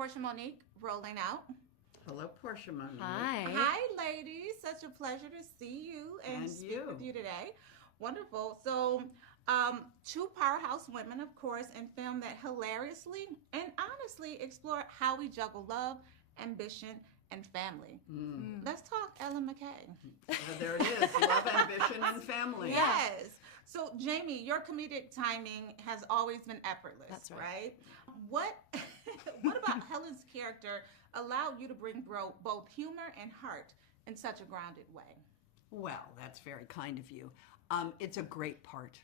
Portia Monique rolling out. Hello, Portia Monique. Hi. Hi, ladies. Such a pleasure to see you and speak with you today. Wonderful. So, two powerhouse women, of course, in film that hilariously and honestly explore how we juggle love, ambition, and family. Let's talk Ella McCay. There it is. Love, ambition, and family. Yes. So, Jaime, your comedic timing has always been effortless. That's right. What about Helen's character allowed you to bring both humor and heart in such a grounded way? Well, that's very kind of you. It's a great part.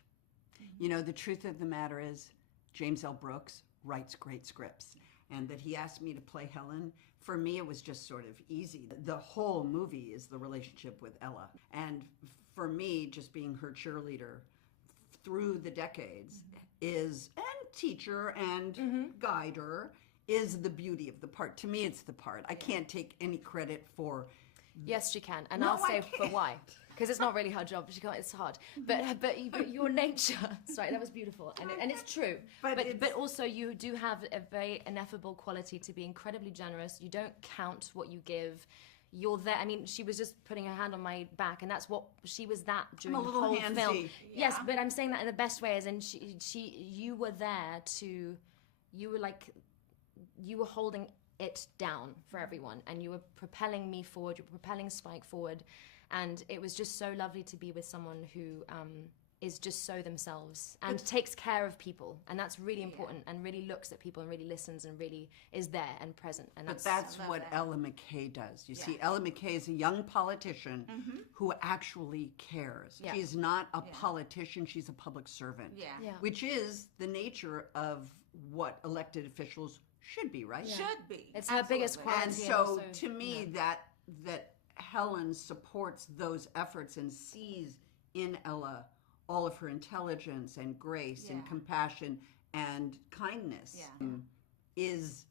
You know, the truth of the matter is, James L. Brooks writes great scripts. And that he asked me to play Helen, for me it was just sort of easy. The whole movie is the relationship with Ella. And for me, just being her cheerleader through the decades is, and teacher and guider, is the beauty of the part. To me, it's the part. I can't take any credit for... Yes, she can, and No, I'll say I for can't. why. Because it's not really her job. She can't. It's hard. But your nature. Sorry, that was beautiful, and it's true. But also you do have a very ineffable quality to be incredibly generous. You don't count what you give. You're there. I mean, she was just putting her hand on my back, and that's what she was. That during the whole film. handsy. Yes, but I'm saying that in the best way, as in you were there to, you were holding it down for everyone, and you were propelling me forward, you were propelling Spike forward, and it was just so lovely to be with someone who is just so themselves and takes care of people, and that's really important, and really looks at people and really listens and really is there and present. And that's what Ella McCay does. You see, Ella McCay is a young politician who actually cares. Yeah. She's not a politician, she's a public servant. Which is the nature of what elected officials should be, right? Should be. It's her biggest quality. And so to me, that Helen supports those efforts and sees in Ella all of her intelligence and grace and compassion and kindness is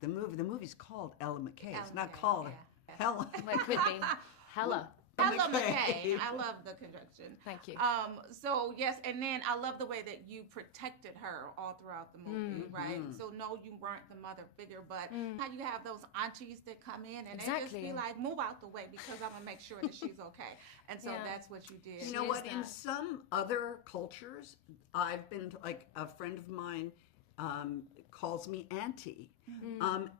the movie. The movie's called Ella McCay. It's not called Helen. Well, it could be Hella. Ella McCay. I love the conjunction. Thank you. So yes, and then I love the way that you protected her all throughout the movie, right? So no, you weren't the mother figure, but how you have those aunties that come in and they just be like, move out the way because I'm gonna make sure that she's okay. And so that's what you did. You know what? In some other cultures, I've been, like, a friend of mine calls me auntie.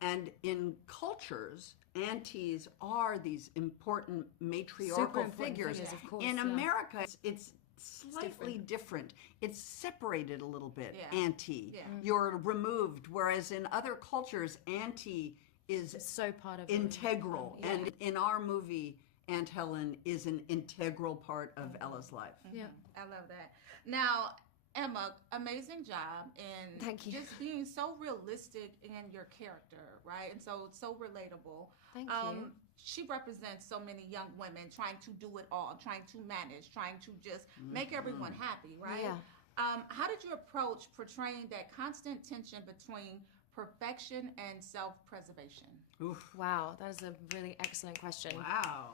And in cultures, aunties are these important matriarchal figures. Of course, in America, it's slightly different. It's separated a little bit, auntie. You're removed, whereas in other cultures, auntie is so part of integral. And in our movie, Aunt Helen is an integral part of Ella's life. Yeah. I love that. Now, Emma, amazing job in Thank you. just being so realistic in your character, right? And so relatable. Thank you. She represents so many young women trying to do it all, trying to manage, trying to just make everyone happy, right? Yeah. How did you approach portraying that constant tension between perfection and self-preservation? Oof. Wow, that is a really excellent question. Wow.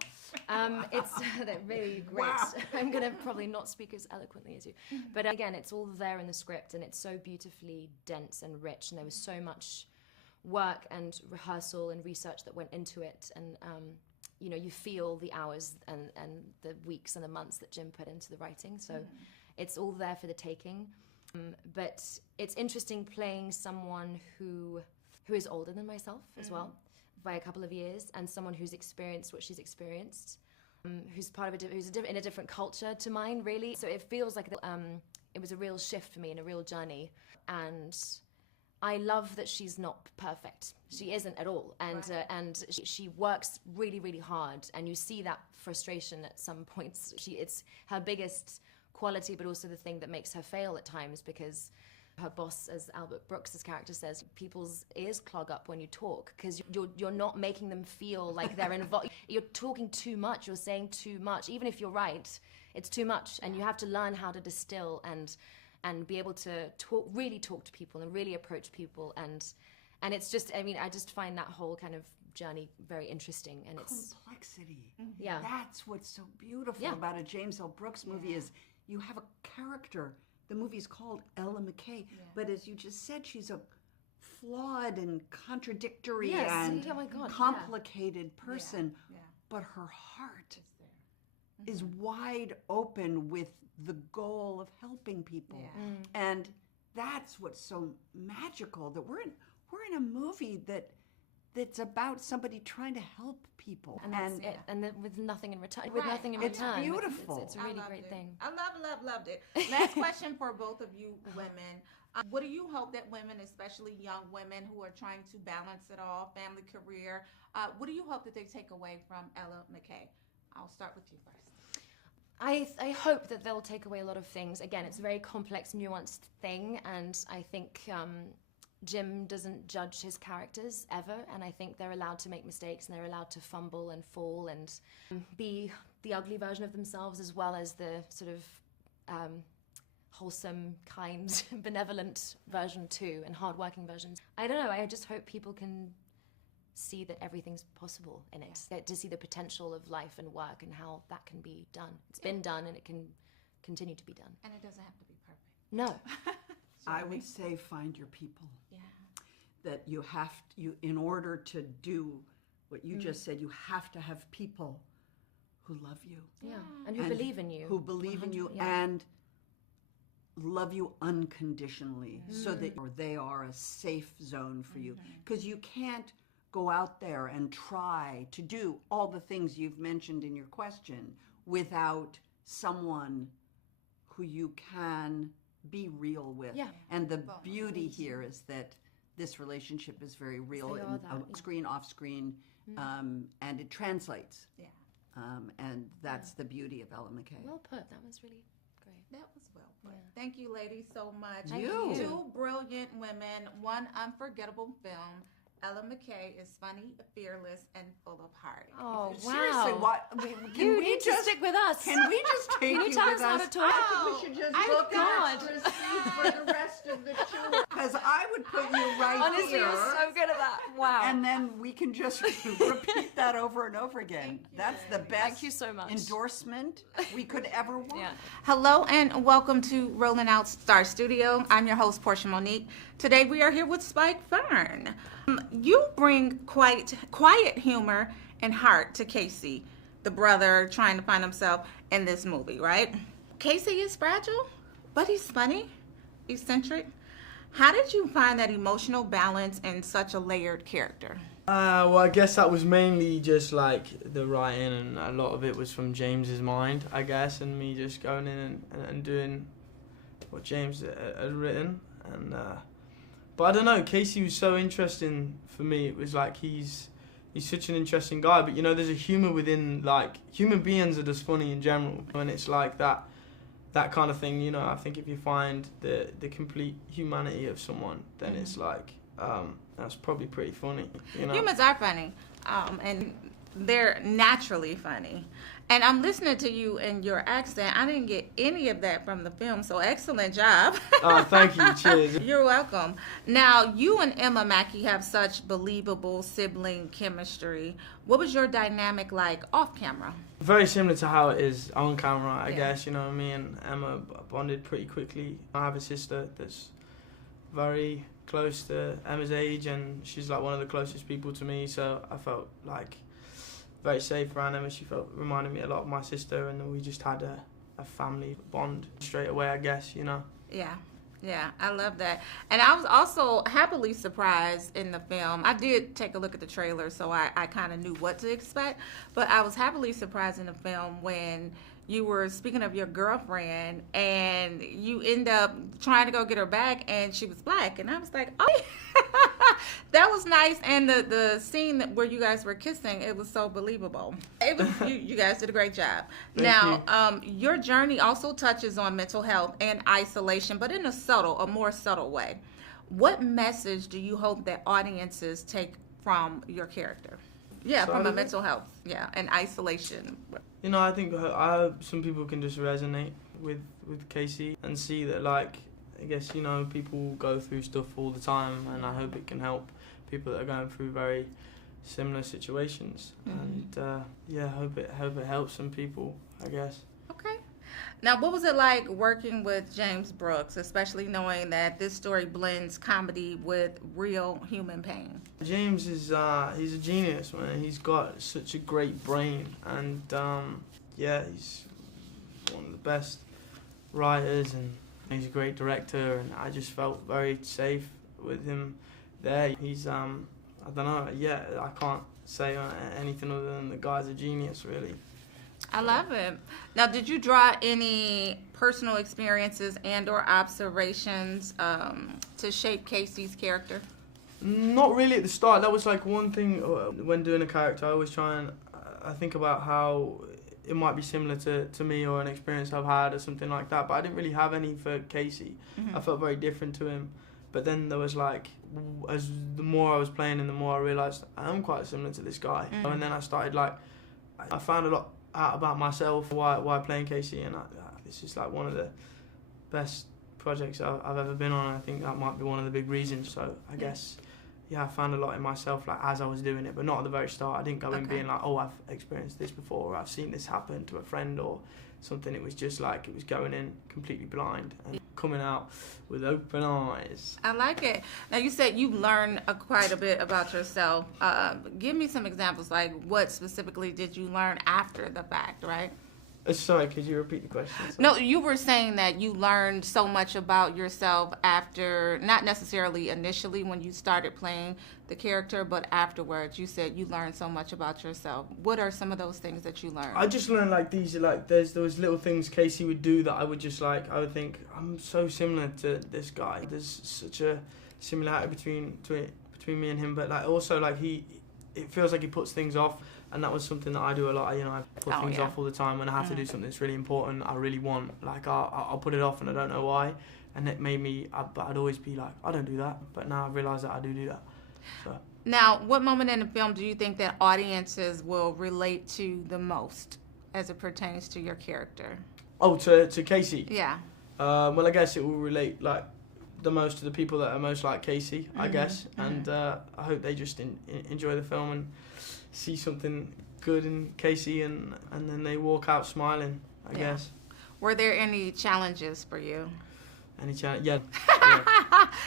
It's really great. Wow. I'm going to probably not speak as eloquently as you. But again, it's all there in the script, and it's so beautifully dense and rich, and there was so much work and rehearsal and research that went into it. And, you feel the hours and the weeks and the months that Jim put into the writing. So it's all there for the taking. But it's interesting playing someone who is older than myself as well, by a couple of years, and someone who's experienced what she's experienced, who's part of in a different culture to mine, really. So it feels like it was a real shift for me and a real journey. And I love that she's not perfect. She isn't at all, and she works really, really hard, and you see that frustration at some points. It's her biggest quality, but also the thing that makes her fail at times, because her boss, as Albert Brooks' character says, people's ears clog up when you talk because you're not making them feel like they're involved. You're talking too much, you're saying too much. Even if you're right, it's too much, and you have to learn how to distill and be able to really talk to people and really approach people, and it's just, I mean, I just find that whole kind of journey very interesting, and it's complexity. Yeah, that's what's so beautiful about a James L. Brooks movie is you have a character. The movie's called Ella McCay, but as you just said, she's a flawed and contradictory Yes. and Oh my God, complicated person, Yeah. but her heart It's there. is wide open with the goal of helping people. Yeah. And that's what's so magical, that we're in a movie that's about somebody trying to help people. And that's it. And with nothing in return. With Right. nothing in It's return. beautiful. It's a I really loved great it. thing. I loved it. Last question for both of you women. What do you hope that women, especially young women who are trying to balance it all, family, career, what do you hope that they take away from Ella McCay? I'll start with you first. I hope that they'll take away a lot of things. Again, it's a very complex, nuanced thing, and I think Jim doesn't judge his characters ever, and I think they're allowed to make mistakes, and they're allowed to fumble and fall and be the ugly version of themselves, as well as the sort of wholesome, kind, benevolent version too, and hardworking versions. I don't know, I just hope people can see that everything's possible in it, to see the potential of life and work and how that can be done. It's been done and it can continue to be done. And it doesn't have to be perfect. No. I would say find your people. Yeah. That you in order to do what you just said, you have to have people who love you. Yeah. And who believe in you. Who believe in you 100%, yeah. and love you unconditionally, so that they are a safe zone for you. Because you can't go out there and try to do all the things you've mentioned in your question without someone who you can be real with. Yeah. And the beauty here is that this relationship is very real, They are that. screen, off screen, and it translates. Yeah. And that's the beauty of Ella McCay. Well put. That was really great. That was well put. Thank you, ladies, so much. Thank you. Two brilliant women, one unforgettable film. Ella McCay is funny, fearless, and full of heart. Oh, wow. Seriously, what? Can You we need just to stick with us. Can we just take Can you tell us how to talk? I think we should just book God. extra seats for the rest of the tour. Because I would put you right Honestly, here. you're so good at that. Wow. And then we can just repeat that over and over again. That's the best Thank you so much. endorsement we could ever want. Yeah. Hello and welcome to Rolling Out Star Studio. I'm your host, Portia Monique. Today we are here with Spike Fern. You bring quite quiet humor and heart to Casey, the brother trying to find himself in this movie, right? Casey is fragile, but he's funny, eccentric. How did you find that emotional balance in such a layered character? Well, I guess that was mainly just like the writing, and a lot of it was from James's mind, I guess, and me just going in and doing what James had written. And but I don't know, Casey was so interesting for me. It was like he's such an interesting guy, but you know, there's a humor within, like, human beings are just funny in general, and it's like that kind of thing. You know, I think if you find the complete humanity of someone, then it's like that's probably pretty funny. You know, Humans are funny, and they're naturally funny. And I'm listening to you and your accent. I didn't get any of that from the film, so excellent job. Oh, thank you. Cheers. You're welcome. Now, you and Emma Mackey have such believable sibling chemistry. What was your dynamic like off camera? Very similar to how it is on camera, I Yeah. guess. You know, me and Emma bonded pretty quickly. I have a sister that's very close to Emma's age, and she's like one of the closest people to me, so I felt like very safe around Emma. She reminded me a lot of my sister, and we just had a family bond straight away, I guess, you know. Yeah, I love that. And I was also happily surprised in the film. I did take a look at the trailer, so I kind of knew what to expect. But I was happily surprised in the film when you were speaking of your girlfriend and you end up trying to go get her back and she was black. And I was like, oh, that was nice. And the scene where you guys were kissing, it was so believable. It was you guys did a great job. Thank Now, your journey also touches on mental health and isolation, but in a more subtle way. What message do you hope that audiences take from your character? Yeah, from a mental health, and isolation. You know, I think some people can just resonate with Casey and see that, like, I guess, you know, people go through stuff all the time, and I hope it can help people that are going through very similar situations. And I hope it helps some people, I guess. Okay. Now, what was it like working with James Brooks, especially knowing that this story blends comedy with real human pain? James is he's a genius, man. He's got such a great brain, and yeah, he's one of the best writers, and he's a great director, and I just felt very safe with him there. He's I don't know, yeah, I can't say anything other than the guy's a genius, really. I love it. Now, did you draw any personal experiences and or observations to shape Casey's character? Not really at the start. That was like one thing when doing a character. I always try and I think about how it might be similar to me or an experience I've had or something like that. But I didn't really have any for Casey. Mm-hmm. I felt very different to him. But then there was like, as the more I was playing and the more I realised I'm quite similar to this guy. Mm-hmm. And then I started like, I found a lot out about myself, why playing Casey, and this is like one of the best projects I've ever been on. I think that might be one of the big reasons. So I guess, yeah, I found a lot in myself like as I was doing it, but not at the very start. I didn't go in being like, oh, I've experienced this before, or I've seen this happen to a friend or something. It was just like, it was going in completely blind and coming out with open eyes. I like it. Now, you said you learned quite a bit about yourself. Give me some examples, like what specifically did you learn after the fact, right? Sorry, could you repeat the question? Sorry. No, you were saying that you learned so much about yourself after, not necessarily initially when you started playing the character, but afterwards. You said you learned so much about yourself. What are some of those things that you learned? I just learned like these, like there's those little things Casey would do that I would just like, I would think, I'm so similar to this guy. There's such a similarity between me and him, but like also like it feels like he puts things off. And that was something that I do a lot. You know, I put things off all the time when I have to do something that's really important. I really want, like, I'll put it off and I don't know why. And it made me, but I'd always be like, I don't do that. But now I realise that I do that. So. Now, what moment in the film do you think that audiences will relate to the most as it pertains to your character? Oh, to Casey? Yeah. Well, I guess it will relate, like, the most to the people that are most like Casey, I guess. And I hope they just enjoy the film and see something good in Casey, and then they walk out smiling, I guess. Were there any challenges for you? Any challenge? Yeah.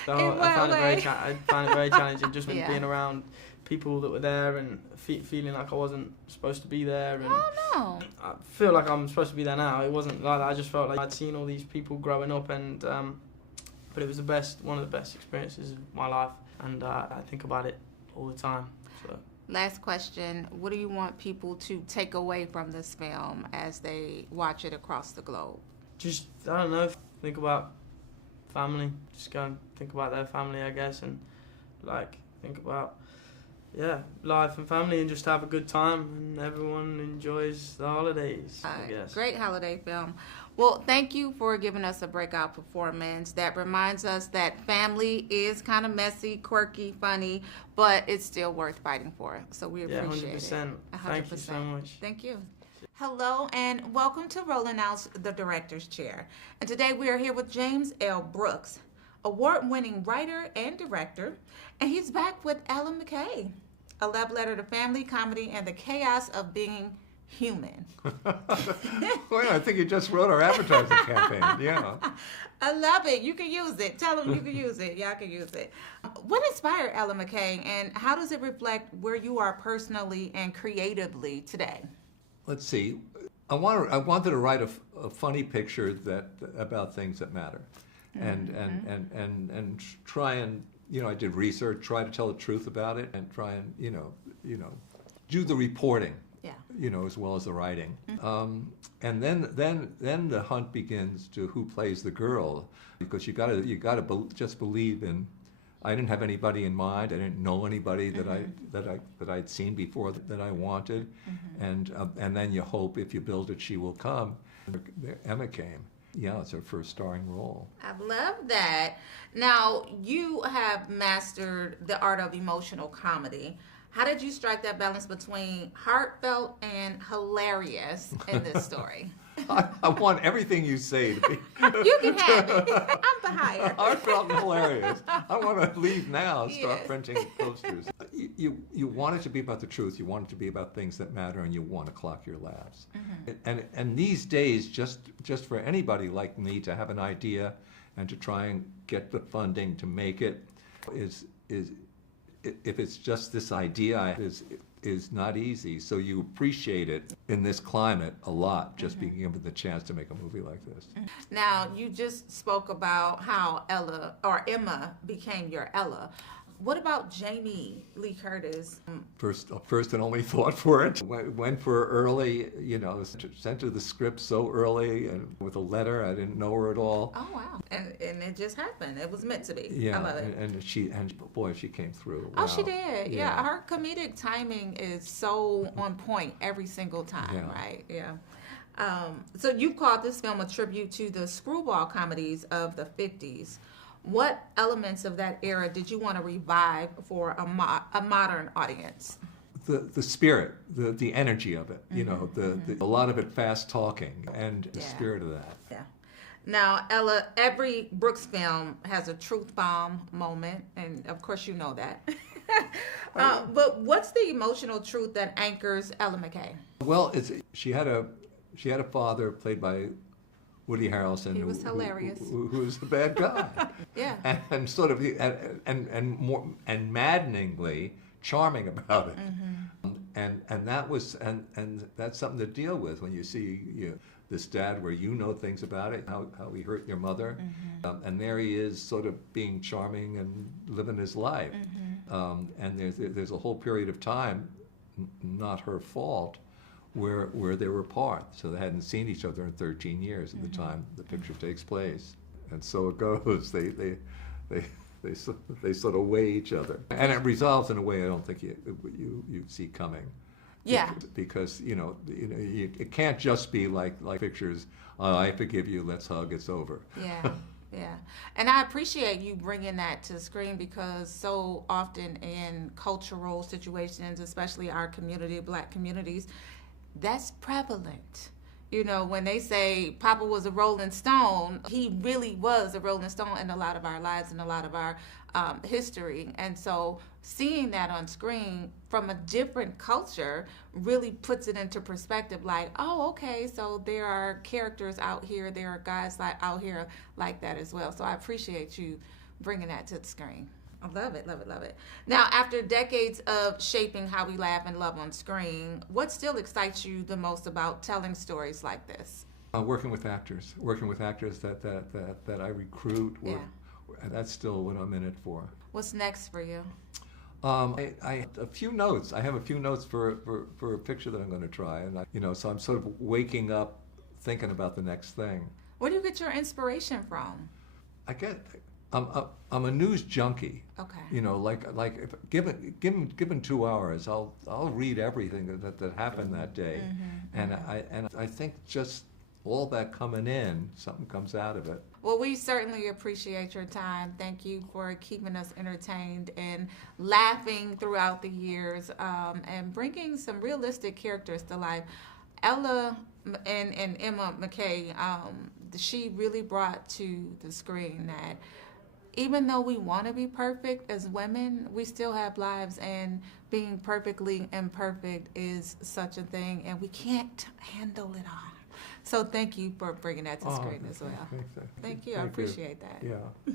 So I found it very challenging just being around people that were there and feeling like I wasn't supposed to be there. And no. I feel like I'm supposed to be there now. It wasn't like that. I just felt like I'd seen all these people growing up, and but it was one of the best experiences of my life, and I think about it all the time. So. Last question. What do you want people to take away from this film as they watch it across the globe? Just, I don't know, think about family. Just go and think about their family, I guess, and like think about, life and family, and just have a good time, and everyone enjoys the holidays, I guess. Great holiday film. Well, thank you for giving us a breakout performance that reminds us that family is kind of messy, quirky, funny, but it's still worth fighting for. So we appreciate 100%. it. 100%. Thank you so much. Thank you. Hello and welcome to Rolling Out the Director's Chair. And today we are here with James L. Brooks, award-winning writer and director, and he's back with Ella McCay, a love letter to family, comedy, and the chaos of being human. Well, I think you just wrote our advertising campaign. Yeah. I love it. You can use it. Tell them you can use it. Y'all can use it. What inspired Ella McCay, and how does it reflect where you are personally and creatively today? Let's see. I wanted to write a funny picture about things that matter, and try and I did research, try to tell the truth about it, and try and do the reporting. As well as the writing. And then the hunt begins to who plays the girl, because you gotta just believe in. I didn't have anybody in mind. I didn't know anybody that I'd seen before that I wanted, and then you hope if you build it, she will come. Emma came. Yeah, it's her first starring role. I love that. Now you have mastered the art of emotional comedy. How did you strike that balance between heartfelt and hilarious in this story? I want everything you say to be. You can have it. I'm for hire. Heartfelt and hilarious. I want to leave now and start printing posters. you want it to be about the truth. You want it to be about things that matter, and you want to clock your laughs. And these days, just for anybody like me to have an idea and to try and get the funding to make it is if it's just this idea is not easy. So you appreciate it in this climate a lot, just being given the chance to make a movie like this. Now, you just spoke about how Emma became your Ella. What about Jamie Lee Curtis? First and only thought for it. Went for early, sent her the script so early and with a letter. I didn't know her at all. Oh, wow. And it just happened. It was meant to be. Yeah, I love it. And boy, she came through. Oh, Wow. she did. Yeah, her comedic timing is so on point every single time, right? Yeah. So you called this film a tribute to the screwball comedies of the 50s. What elements of that era did you want to revive for a modern audience? The spirit, the energy of it, a lot of it fast talking, and the spirit of that. Yeah. Now, Ella, every Brooks film has a truth bomb moment, and of course you know that. But what's the emotional truth that anchors Ella McCay? Well, she had a father played by Woody Harrelson, he was hilarious, who was a bad guy. Yeah, and sort of and maddeningly charming about it. And that was and that's something to deal with when you see this dad where things about it, how he hurt your mother, and there he is sort of being charming and living his life. And there's a whole period of time, not her fault, where they were apart, so they hadn't seen each other in 13 years at the time the picture takes place, and so it goes. They sort of weigh each other, and it resolves in a way I don't think you see coming. Yeah. Because it can't just be like pictures. Oh, I forgive you. Let's hug. It's over. Yeah. Yeah, and I appreciate you bringing that to the screen because so often in cultural situations, especially our community, Black communities, that's prevalent. When they say Papa was a Rolling Stone, he really was a Rolling Stone in a lot of our lives and a lot of our history. And so seeing that on screen from a different culture really puts it into perspective, like, oh, okay, so there are characters out here, there are guys out here like that as well. So I appreciate you bringing that to the screen. I love it, love it, love it. Now, after decades of shaping how we laugh and love on screen, what still excites you the most about telling stories like this? Working with actors that I recruit. That's still what I'm in it for. What's next for you? I have a few notes. I have a few notes for a picture that I'm going to try, and so I'm sort of waking up, thinking about the next thing. Where do you get your inspiration from? I'm a news junkie. Okay. Like if given 2 hours, I'll read everything that happened that day, and I think just all that coming in, something comes out of it. Well, we certainly appreciate your time. Thank you for keeping us entertained and laughing throughout the years, and bringing some realistic characters to life. Ella and Emma McCay, she really brought to the screen that even though we want to be perfect as women, we still have lives, and being perfectly imperfect is such a thing, and we can't handle it all. So thank you for bringing that to the screen as well. Thank you. I appreciate that. Yeah.